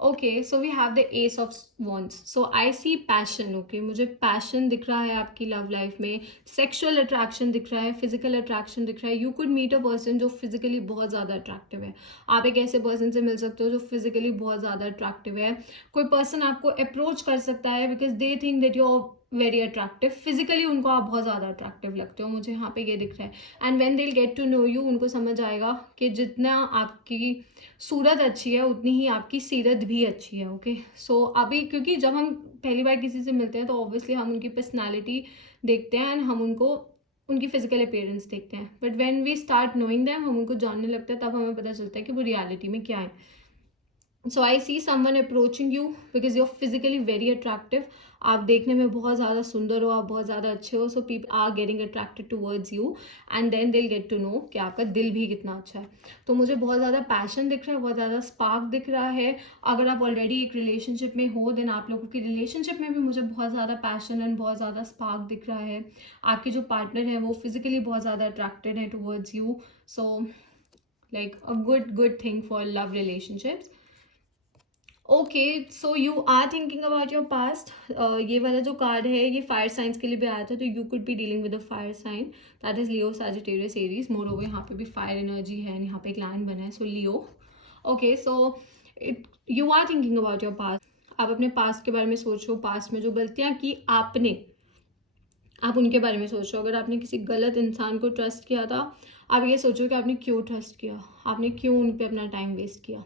Okay, so we have the ace of wands. So I see passion. Okay, मुझे पैशन दिख रहा है आपकी लव लाइफ में, सेक्शुअल अट्रैक्शन दिख रहा है, physical attraction दिख रहा है। You could meet a person जो फिजिकली बहुत ज़्यादा अट्रैक्टिव है। आप एक ऐसे पर्सन से मिल सकते हो जो फिजिकली बहुत ज़्यादा अट्रैक्टिव है। कोई पर्सन आपको अप्रोच कर सकता है because they think that your very attractive, physically उनको आप बहुत ज़्यादा अट्रैक्टिव लगते हो, मुझे यहाँ पे ये दिख रहा है। And when they will get to know you, उनको समझ आएगा कि जितना आपकी सूरत अच्छी है उतनी ही आपकी सीरत भी अच्छी है। ओके सो अभी क्योंकि जब हम पहली बार किसी से मिलते हैं तो ऑब्वियसली हम उनकी पर्सनैलिटी देखते हैं एंड हम उनको उनकी फिजिकल अपीयरेंस देखते हैं, but when we start knowing them, हम उनको जानने लगते हैं, तब हमें पता चलता है कि वो रियलिटी में क्या है। So I see someone approaching you because you are physically very attractive, आप देखने में बहुत ज़्यादा सुंदर हो, आप बहुत ज़्यादा अच्छे हो, so people are getting attracted towards you and then they'll get to know कि आपका दिल भी कितना अच्छा है। तो मुझे बहुत ज़्यादा पैशन दिख रहा है, बहुत ज़्यादा स्पार्क दिख रहा है। अगर आप ऑलरेडी एक रिलेशनशिप में हो देन आप लोगों की रिलेशनशिप में भी मुझे बहुत ज़्यादा पैशन एंड बहुत ज़्यादा स्पार्क दिख रहा है। आपके जो पार्टनर है वो फिजिकली बहुत ज़्यादा अट्रैक्टेड है towards you, so like a good thing for love relationships. Okay so you are thinking about your past. ये वाला जो कार्ड है ये फायर साइंस के लिए भी आया था, तो you could be dealing with a fire sign, that is Leo, Sagittarius, Aries. Moreover यहाँ पे भी फायर एनर्जी है एंड यहाँ पे एक लाइन बना है, so Leo. Okay so you are thinking about your past, आप अपने पास्ट के बारे में सोचो, पास्ट में जो गलतियाँ की आपने, आप उनके बारे में सोचो। अगर आपने किसी गलत इंसान को ट्रस्ट किया था, आप ये सोचो कि आपने क्यों ट्रस्ट किया, आपने क्यों उन पर अपना टाइम वेस्ट किया।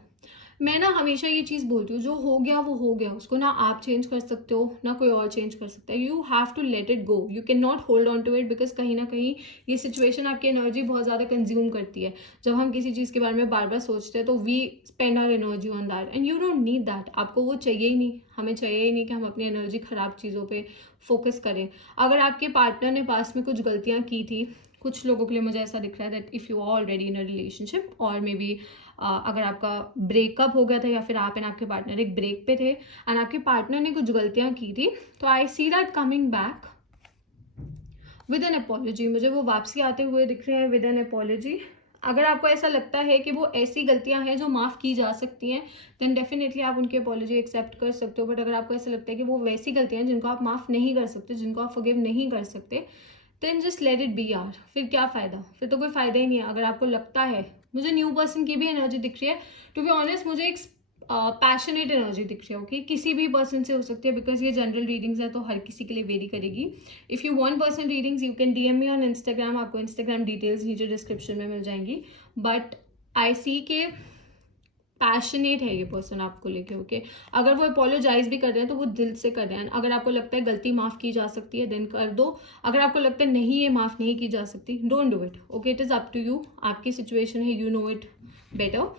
मैं ना हमेशा ये चीज़ बोलती हूँ, जो हो गया वो हो गया, उसको ना आप चेंज कर सकते हो ना कोई और चेंज कर सकता है। You have to let it go, you can not hold on to it, because कहीं ना कहीं ये सिचुएशन आपकी एनर्जी बहुत ज़्यादा कंज्यूम करती है। जब हम किसी चीज़ के बारे में बार बार सोचते हैं तो we spend our energy on that and you don't need that. आपको वो चाहिए ही नहीं, हमें चाहिए ही नहीं कि हम अपनी एनर्जी ख़राब चीज़ों पर फोकस करें। अगर आपके पार्टनर ने पास्ट में कुछ गलतियाँ की थी, कुछ लोगों के लिए मुझे ऐसा दिख रहा है that if you are already in a relationship और मे बी अगर आपका ब्रेकअप हो गया था या फिर आप एंड आपके पार्टनर एक ब्रेक पे थे एंड आपके पार्टनर ने कुछ गलतियां की थी, तो I see that coming back with an apology. मुझे वो वापसी आते हुए दिख रहे हैं विद एन अपॉलॉजी। अगर आपको ऐसा लगता है कि वो ऐसी गलतियां हैं जो माफ़ की जा सकती हैं, देन डेफिनेटली आप उनकी अपॉलॉजी एक्सेप्ट कर सकते हो। बट अगर आपको ऐसा लगता है कि वो वैसी गलतियां हैं जिनको आप माफ़ नहीं कर सकते, जिनको आप फॉरगिव नहीं कर सकते, then just let it be यार। फिर क्या फ़ायदा, फिर तो कोई फ़ायदा ही नहीं है। अगर आपको लगता है, मुझे न्यू पर्सन की भी एनर्जी दिख रही है, टू बी ऑनेस्ट मुझे एक पैशनेट एनर्जी दिख रही है। ओके किसी भी पर्सन से हो सकती है, बिकॉज ये जनरल रीडिंग्स है तो हर किसी के लिए वेरी करेगी। If you want person readings you can DM me on Instagram, आपको इंस्टाग्राम डिटेल्स नीचे डिस्क्रिप्शन में मिल जाएंगी। बट आई सी के पैशनेट है ये पर्सन आपको लेके। ओके अगर वो अपोलोजाइज भी कर रहे हैं तो वो दिल से कर रहे हैं। अगर आपको लगता है गलती माफ़ की जा सकती है देन कर दो, अगर आपको लगता है नहीं ये माफ़ नहीं की जा सकती, don't do it. Okay it is up to you, आपकी सिचुएशन है, you know it better.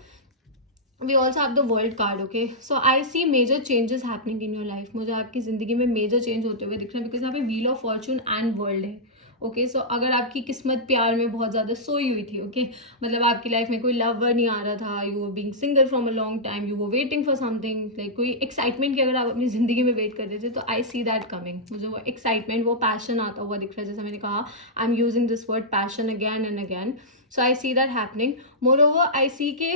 We also have the world card. Okay so I see major changes happening in your life, मुझे आपकी ज़िंदगी में मेजर चेंज होते हुए दिख रहे हैं, बिकॉज यहाँ पे wheel of Fortune and world है। ओके सो अगर आपकी किस्मत प्यार में बहुत ज़्यादा सोई हुई थी, ओके मतलब आपकी लाइफ में कोई लवर नहीं आ रहा था, you were being single from a long time, you were waiting for something, like कोई एक्साइटमेंट की अगर आप अपनी ज़िंदगी में वेट कर रहे थे, तो आई सी दैट कमिंग। मुझे वो एक्साइटमेंट, वो पैशन आता हुआ दिख रहा है। जैसे मैंने कहा, I am using this word passion again and again, so I see that happening. Moreover I see के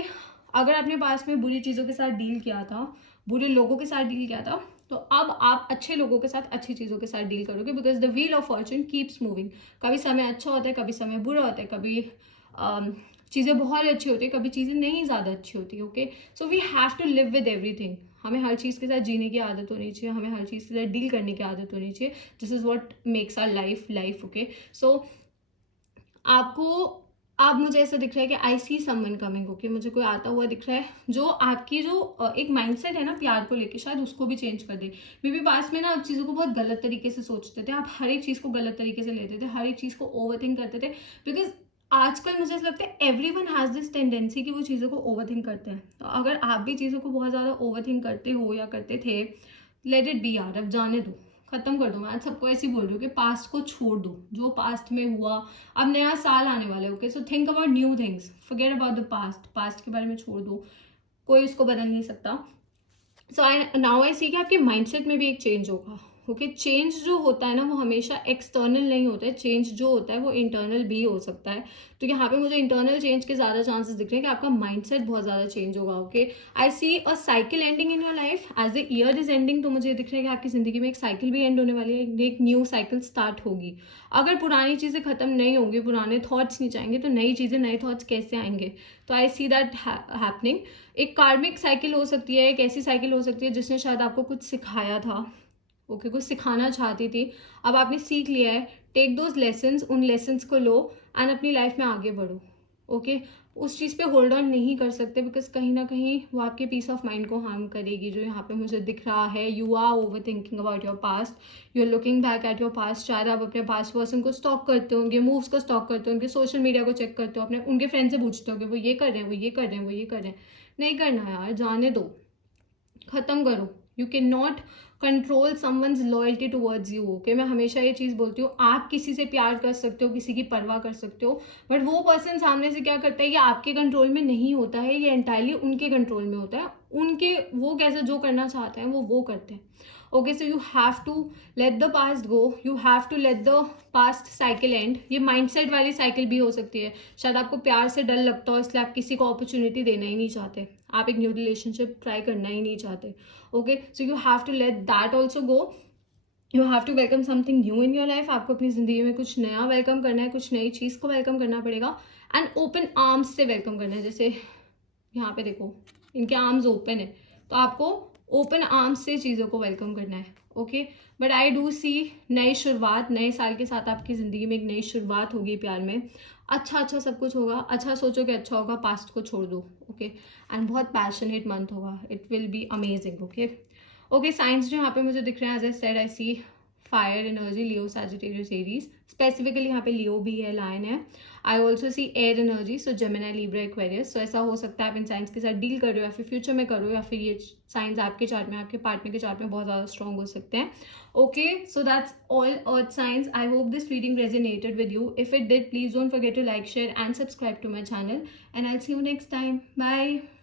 अगर आपने पास में बुरी चीज़ों के साथ डील किया था, बुरे लोगों के साथ डील किया था, तो अब आप अच्छे लोगों के साथ अच्छी चीज़ों के साथ डील करोगे, because the wheel of Fortune keeps moving. कभी समय अच्छा होता है, कभी समय बुरा होता है, कभी चीज़ें बहुत अच्छी होती है, कभी चीज़ें नहीं ज़्यादा अच्छी होती। Okay so we have to live with everything. हमें हर चीज़ के साथ जीने की आदत होनी चाहिए, हमें हर चीज़ के साथ डील करने की आदत होनी चाहिए। This is what makes our life. Okay so आपको, अब मुझे ऐसा दिख रहा है कि I see someone coming. Okay मुझे कोई आता हुआ दिख रहा है जो आपकी जो एक माइंडसेट है ना प्यार को लेके, शायद उसको भी चेंज कर दे। मे बी पास में ना आप चीज़ों को बहुत गलत तरीके से सोचते थे, आप हर एक चीज़ को गलत तरीके से लेते थे, हर एक चीज़ को ओवरथिंक करते थे। बिकॉज आजकल मुझे ऐसा लगता है every one has this tendency कि वो चीज़ों को ओवरथिंक करते हैं। तो अगर आप भी चीज़ों को बहुत ज़्यादा ओवरथिंक करते हो या करते थे, लेट इट बी यार, अब जाने दो, खत्म कर दो। मैं आज सबको ऐसे ही बोल रही हूँ कि पास्ट को छोड़ दो, जो पास्ट में हुआ। अब नया साल आने वाला है। Okay so think about new things, forget about the past, past के बारे में छोड़ दो, कोई उसको बदल नहीं सकता। सो आई नाउ आई सी कि आपके माइंडसेट में भी एक चेंज होगा। ओके चेंज जो होता है ना वो हमेशा एक्सटर्नल नहीं होता है, चेंज जो होता है वो इंटरनल भी हो सकता है। तो यहाँ पे मुझे इंटरनल चेंज के ज़्यादा चांसेस दिख रहे हैं कि आपका माइंडसेट बहुत ज़्यादा चेंज होगा। Okay I see a cycle ending in your life as the year is ending. तो मुझे दिख रहा है कि आपकी ज़िंदगी में एक साइकिल भी एंड होने वाली है, एक न्यू साइकिल स्टार्ट होगी। अगर पुरानी चीज़ें ख़त्म नहीं होंगी, पुराने थॉट्स नहीं जाएंगे, तो नई चीज़ें, नए थॉट्स कैसे आएंगे। तो आई सी दैट हैपनिंग। एक कार्मिक साइकिल हो सकती है, एक ऐसी साइकिल हो सकती है जिसने शायद आपको कुछ सिखाया था। ओके, कुछ सिखाना चाहती थी, अब आपने सीख लिया है, टेक दोज लेसन्स, उन लेसन्स को लो एंड अपनी लाइफ में आगे बढ़ो। ओके, उस चीज़ पे होल्ड ऑन नहीं कर सकते बिकॉज कहीं ना कहीं वो आपके पीस ऑफ माइंड को हार्म करेगी, जो यहाँ पे मुझे दिख रहा है। You are over thinking about your past, you are looking back at your past. शायद आप अपने पास्ट पर्सन को स्टॉक करते हो, उनके मूव्स को स्टॉक करते हो, उनके सोशल मीडिया को चेक करते हो, अपने उनके फ्रेंड से पूछते हो कि वो ये कर रहे हैं, वो ये कर रहे हैं, वो ये कर रहे हैं। नहीं करना यार, जाने दो, ख़त्म करो। You can not control someone's loyalty towards you. Okay, मैं हमेशा ये चीज़ बोलती हूँ, आप किसी से प्यार कर सकते हो, किसी की परवाह कर सकते हो, बट वो पर्सन सामने से क्या करता है ये आपके कंट्रोल में नहीं होता है, ये एंटायरली उनके कंट्रोल में होता है। उनके, वो कैसे जो करना चाहते हैं वो करते हैं। Okay, so you have to let the past go, you have to let the past cycle end. ये माइंडसेट वाली साइकिल भी हो सकती है, शायद आपको प्यार से डर लगता हो इसलिए आप किसी को अपॉर्चुनिटी देना ही नहीं चाहते, आप एक न्यू रिलेशनशिप ट्राई करना ही नहीं चाहते। Okay, so you have to let that also go, you have to welcome something new in your life. आपको अपनी ज़िंदगी में कुछ नया वेलकम करना है, कुछ नई चीज़ को वेलकम करना पड़ेगा एंड ओपन आर्म्स से वेलकम करना है। जैसे यहाँ पे देखो, इनके आर्म्स ओपन है, तो आपको ओपन आर्म्स से चीज़ों को वेलकम करना है। ओके, बट आई डू सी नई शुरुआत, नए साल के साथ आपकी ज़िंदगी में एक नई शुरुआत होगी प्यार में। अच्छा सब कुछ होगा, अच्छा सोचोगे अच्छा होगा, पास्ट को छोड़ दो। ओके, एंड बहुत पैशनेट मंथ होगा, it will be amazing. Okay, signs जो यहाँ पे मुझे दिख रहे हैं, as I said, I see fire energy, Leo, Sagittarius, Aries, specifically यहाँ पे लियो भी है, लायन है। I also see air energy, so Gemini, Libra, Aquarius. So ऐसा हो सकता है आप इन साइंस के साथ डील कर रहे हो या फिर फ्यूचर में करो, या फिर ये साइंस आपके चार्ट में, आपके पार्टनर के चार्ट में बहुत ज़्यादा स्ट्रॉन्ग हो सकते हैं। Okay, so that's all earth science. I hope this reading resonated with you. If it did, please don't forget to like, share and subscribe to my channel, and I'll see you next time. Bye.